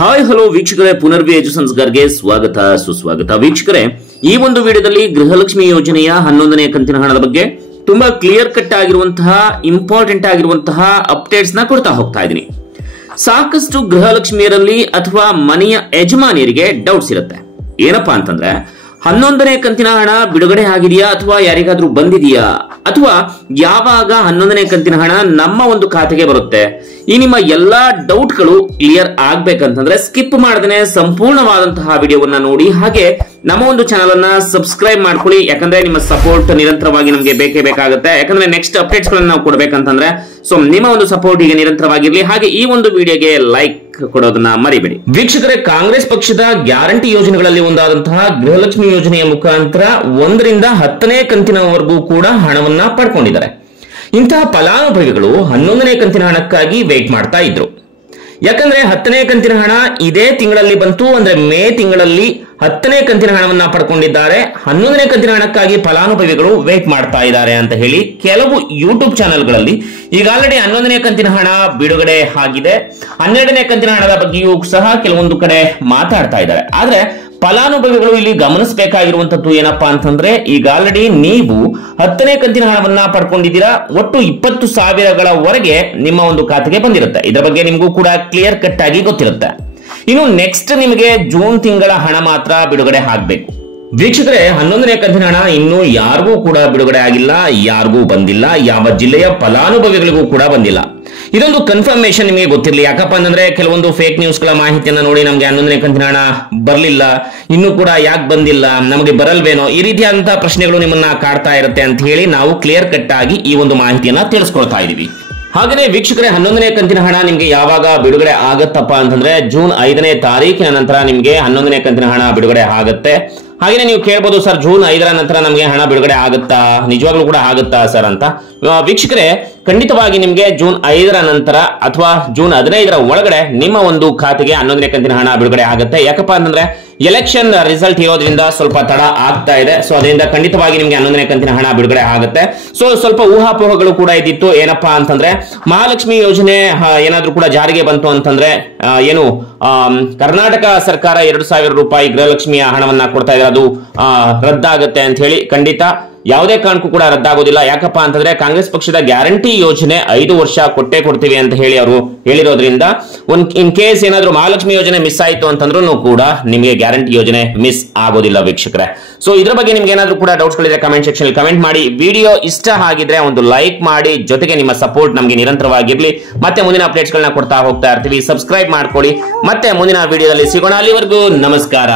Hi hello ವೀಕ್ಷಕರೇ, ಪುನರ್ವಿ ಎಜುಸನ್ಸ್ಗರ್ಗೆ ಸ್ವಾಗತ ಸುಸ್ವಾಗತ. ವೀಕ್ಷಕರೇ, ಈ ಒಂದು ವಿಡಿಯೋದಲ್ಲಿ ಗೃಹಲಕ್ಷ್ಮಿ ಯೋಜನೆಯ 11ನೇ ಕಂತಿನ ಹಣದ ಬಗ್ಗೆ ತುಂಬಾ ಕ್ಲಿಯರ್ ಕಟ್ ಆಗಿರುವಂತಹ ಇಂಪಾರ್ಟೆಂಟ್ ಆಗಿರುವಂತಹ ಅಪ್ಡೇಟ್ಸ್ ನ ಕೊಡ್ತಾ ಹೋಗ್ತಾ ಇದ್ದೀನಿ. ಸಾಕಷ್ಟು ಗೃಹಲಕ್ಷ್ಮಿಯರಲ್ಲಿ ಅಥವಾ ಮನೆಯ ಯಜಮಾನಿಯರಿಗೆ ಡೌಟ್ಸ್ ಇರುತ್ತೆ. ಏನಪ್ಪಾ ಅಂತಂದ್ರೆ 11ನೇ ಕಂತಿನ ಹಣ ಬಿಡುಗಡೆ ಆಗಿದೆಯಾ ಅಥವಾ ಯಾರಿಗಾದ್ರೂ ಬಂದಿದೆಯಾ, ಅಥವಾ ಯಾವಾಗ 11ನೇ ಕಂತಿನ ಹಣ ನಮ್ಮ ಒಂದು ಖಾತೆಗೆ ಬರುತ್ತೆ. ಈ ನಿಮ್ಮ ಎಲ್ಲಾ ಡೌಟ್ಗಳು ಕ್ಲಿಯರ್ ಆಗ್ಬೇಕಂತಂದ್ರೆ ಸ್ಕಿಪ್ ಮಾಡದೇನೆ ಸಂಪೂರ್ಣವಾದಂತಹ ವಿಡಿಯೋವನ್ನ ನೋಡಿ, ಹಾಗೆ ನಮ್ಮ ಒಂದು ಚಾನಲ್ ಅನ್ನ ಸಬ್ಸ್ಕ್ರೈಬ್ ಮಾಡ್ಕೊಳ್ಳಿ. ಯಾಕಂದ್ರೆ ನಿಮ್ಮ ಸಪೋರ್ಟ್ ನಿರಂತರವಾಗಿ ನಮಗೆ ಬೇಕೇ ಬೇಕಾಗುತ್ತೆ. ಯಾಕಂದ್ರೆ ನೆಕ್ಸ್ಟ್ ಅಪ್ಡೇಟ್ಸ್ ಗಳನ್ನ ನಾವು ಕೊಡ್ಬೇಕಂತಂದ್ರೆ ಸೊ ನಿಮ್ಮ ಒಂದು ಸಪೋರ್ಟ್ ಈಗ ನಿರಂತರವಾಗಿರ್ಲಿ. ಹಾಗೆ ಈ ಒಂದು ವಿಡಿಯೋಗೆ ಲೈಕ್ ಕೊಡೋದನ್ನ ಮರಿಬೇಡಿ. ವೀಕ್ಷಕರೇ, ಕಾಂಗ್ರೆಸ್ ಪಕ್ಷದ ಗ್ಯಾರಂಟಿ ಯೋಜನೆಗಳಲ್ಲಿ ಒಂದಾದಂತಹ ಗೃಹಲಕ್ಷ್ಮಿ ಯೋಜನೆಯ ಮುಖಾಂತರ 1ರಿಂದ 10ನೇ ಕಂತಿನವರೆಗೂ ಕೂಡ ಹಣವನ್ನ ಪಡ್ಕೊಂಡಿದ್ದಾರೆ. ಇಂತಹ ಫಲಾನುಭವಿಗಳು 11ನೇ ಕಂತಿನ ಹಣಕ್ಕಾಗಿ ವೇಟ್ ಮಾಡ್ತಾ ಇದ್ರು. ಯಾಕಂದ್ರೆ 10ನೇ ಕಂತಿನ ಹಣ ಇದೇ ತಿಂಗಳಲ್ಲಿ ಬಂತು. ಅಂದ್ರೆ ಮೇ ತಿಂಗಳಲ್ಲಿ 10ನೇ ಕಂತಿನ ಹಣವನ್ನ ಪಡ್ಕೊಂಡಿದ್ದಾರೆ. 11ನೇ ಕಂತಿನ ಹಣಕ್ಕಾಗಿ ಫಲಾನುಭವಿಗಳು ವೇಟ್ ಮಾಡ್ತಾ ಇದ್ದಾರೆ ಅಂತ ಹೇಳಿ ಕೆಲವು ಯೂಟ್ಯೂಬ್ ಚಾನೆಲ್ಗಳಲ್ಲಿ ಈಗ ಆಲ್ರೆಡಿ 11ನೇ ಕಂತಿನ ಹಣ ಬಿಡುಗಡೆ ಆಗಿದೆ. 12ನೇ ಕಂತಿನ ಹಣದ ಬಗ್ಗೆಯೂ ಸಹ ಕೆಲವೊಂದು ಕಡೆ ಮಾತಾಡ್ತಾ ಇದ್ದಾರೆ. ಆದ್ರೆ ಫಲಾನುಭವಿಗಳು ಇಲ್ಲಿ ಗಮನಿಸಬೇಕಾಗಿರುವಂತದ್ದು ಏನಪ್ಪಾ ಅಂತಂದ್ರೆ, ಈಗ ಆಲ್ರೆಡಿ ನೀವು 10ನೇ ಕಂತಿನ ಹಣವನ್ನ ಪಡ್ಕೊಂಡಿದ್ದೀರಾ. ಒಟ್ಟು 20,000ಗಳವರೆಗೆ ನಿಮ್ಮ ಒಂದು ಖಾತೆಗೆ ಬಂದಿರುತ್ತೆ. ಇದರ ಬಗ್ಗೆ ನಿಮಗೂ ಕೂಡ ಕ್ಲಿಯರ್ ಕಟ್ ಆಗಿ ಗೊತ್ತಿರುತ್ತೆ. ಇನ್ನು ನೆಕ್ಸ್ಟ್ ನಿಮಗೆ ಜೂನ್ ತಿಂಗಳ ಹಣ ಮಾತ್ರ ಬಿಡುಗಡೆ ಆಗಬೇಕು. ವೀಕ್ಷಕರೇ, 11ನೇ ಕಂತಿನ ಹಣ ಇನ್ನೂ ಯಾರಿಗೂ ಕೂಡ ಬಿಡುಗಡೆ ಆಗಿಲ್ಲ, ಯಾರಿಗೂ ಬಂದಿಲ್ಲ, ಯಾವ ಜಿಲ್ಲೆಯ ಫಲಾನುಭವಿಗಳಿಗೂ ಕೂಡ ಬಂದಿಲ್ಲ. ಇದೊಂದು ಕನ್ಫರ್ಮೇಶನ್ ನಿಮಗೆ ಗೊತ್ತಿರಲಿ. ಯಾಕಪ್ಪ ಅಂತಂದ್ರೆ ಕೆಲವೊಂದು ಫೇಕ್ ನ್ಯೂಸ್ ಗಳ ಮಾಹಿತಿಯನ್ನ ನೋಡಿ ನಮಗೆ 11ನೇ ಕಂತಿನ ಹಣ ಬರಲಿಲ್ಲ, ಇನ್ನೂ ಕೂಡ ಯಾಕೆ ಬಂದಿಲ್ಲ, ನಮಗೆ ಬರಲ್ವೇನೋ, ಈ ರೀತಿಯಾದಂತಹ ಪ್ರಶ್ನೆಗಳು ನಿಮ್ಮನ್ನ ಕಾಡ್ತಾ ಇರುತ್ತೆ ಅಂತ ಹೇಳಿ ನಾವು ಕ್ಲಿಯರ್ ಕಟ್ ಆಗಿ ಈ ಒಂದು ಮಾಹಿತಿಯನ್ನ ತಿಳಿಸ್ಕೊಳ್ತಾ ಇದೀವಿ. ಹಾಗೇನೆ ವೀಕ್ಷಕರೇ, 11ನೇ ಕಂತಿನ ಹಣ ನಿಮ್ಗೆ ಯಾವಾಗ ಬಿಡುಗಡೆ ಆಗತ್ತಪ್ಪ ಅಂತಂದ್ರೆ ಜೂನ್ 5ನೇ ತಾರೀಕಿನ ನಂತರ ನಿಮ್ಗೆ 11ನೇ ಕಂತಿನ ಹಣ ಬಿಡುಗಡೆ ಆಗುತ್ತೆ. ಹಾಗೇನೆ ನೀವು ಕೇಳ್ಬೋದು, ಸರ್ ಜೂನ್ 5ರ ನಂತರ ನಮಗೆ ಹಣ ಬಿಡುಗಡೆ ಆಗುತ್ತಾ, ನಿಜವಾಗ್ಲೂ ಕೂಡ ಆಗುತ್ತಾ ಸರ್ ಅಂತ. ವೀಕ್ಷಕರೇ, ಖಂಡಿತವಾಗಿ ನಿಮ್ಗೆ ಜೂನ್ 5ರ ನಂತರ ಅಥವಾ ಜೂನ್ 15ರ ಒಳಗಡೆ ನಿಮ್ಮ ಒಂದು ಖಾತೆಗೆ 11ನೇ ಕಂತಿನ ಹಣ ಬಿಡುಗಡೆ ಆಗುತ್ತೆ. ಯಾಕಪ್ಪ ಅಂತಂದ್ರೆ ಎಲೆಕ್ಷನ್ ರಿಸಲ್ಟ್ ಇರೋದ್ರಿಂದ ಸ್ವಲ್ಪ ತಡ ಆಗ್ತಾ ಇದೆ. ಸೊ ಅದರಿಂದ ಖಂಡಿತವಾಗಿ ನಿಮ್ಗೆ 11ನೇ ಕಂತಿನ ಹಣ ಬಿಡುಗಡೆ ಆಗುತ್ತೆ. ಸೊ ಸ್ವಲ್ಪ ಊಹಾಪೋಹಗಳು ಕೂಡ ಇದ್ದಿತ್ತು. ಏನಪ್ಪಾ ಅಂತಂದ್ರೆ ಮಹಾಲಕ್ಷ್ಮಿ ಯೋಜನೆ ಏನಾದ್ರೂ ಕೂಡ ಜಾರಿಗೆ ಬಂತು ಅಂತಂದ್ರೆ ಏನು ಕರ್ನಾಟಕ ಸರ್ಕಾರ 2,000 ರೂಪಾಯಿ ಗೃಹಲಕ್ಷ್ಮಿಯ ಹಣವನ್ನ ಕೊಡ್ತಾ ಇದೆ, ಅದು ರದ್ದಾಗುತ್ತೆ ಅಂತ ಹೇಳಿ. ಖಂಡಿತ ಯಾವುದೇ ಕಾರಣಕ್ಕೂ ಕೂಡ ರದ್ದಾಗೋದಿಲ್ಲ. ಯಾಕಪ್ಪ ಅಂತಂದ್ರೆ ಕಾಂಗ್ರೆಸ್ ಪಕ್ಷದ ಗ್ಯಾರಂಟಿ ಯೋಜನೆ 5 ವರ್ಷ ಕೊಟ್ಟೇ ಕೊಡ್ತೀವಿ ಅಂತ ಹೇಳಿ ಅವರು ಹೇಳಿರೋದ್ರಿಂದ ಇನ್ ಕೇಸ್ ಏನಾದ್ರೂ ಮಹಾಲಕ್ಷ್ಮಿ ಯೋಜನೆ ಮಿಸ್ ಆಯ್ತು ಅಂತಂದ್ರೂ ಕೂಡ ನಿಮಗೆ ಗ್ಯಾರಂಟಿ ಯೋಜನೆ ಮಿಸ್ ಆಗೋದಿಲ್ಲ ವೀಕ್ಷಕರೇ. ಸೊ ಇದ್ರ ಬಗ್ಗೆ ನಿಮ್ಗೆ ಏನಾದ್ರೂ ಕೂಡ ಡೌಟ್ಸ್ ಗಳಿದ್ರೆ ಕಮೆಂಟ್ ಸೆಕ್ಷನ್ ಅಲ್ಲಿ ಕಮೆಂಟ್ ಮಾಡಿ. ವಿಡಿಯೋ ಇಷ್ಟ ಆಗಿದ್ರೆ ಒಂದು ಲೈಕ್ ಮಾಡಿ, ಜೊತೆಗೆ ನಿಮ್ಮ ಸಪೋರ್ಟ್ ನಮಗೆ ನಿರಂತರವಾಗಿರ್ಲಿ. ಮತ್ತೆ ಮುಂದಿನ ಅಪ್ಡೇಟ್ಸ್ ಗಳನ್ನ ಕೊಡ್ತಾ ಹೋಗ್ತಾ ಇರ್ತೀವಿ. ಸಬ್ಸ್ಕ್ರೈಬ್ ಮಾಡ್ಕೊಳ್ಳಿ. ಮತ್ತೆ ಮುಂದಿನ ವಿಡಿಯೋದಲ್ಲಿ ಸಿಗೋಣ. ಅಲ್ಲಿವರೆಗೂ ನಮಸ್ಕಾರ.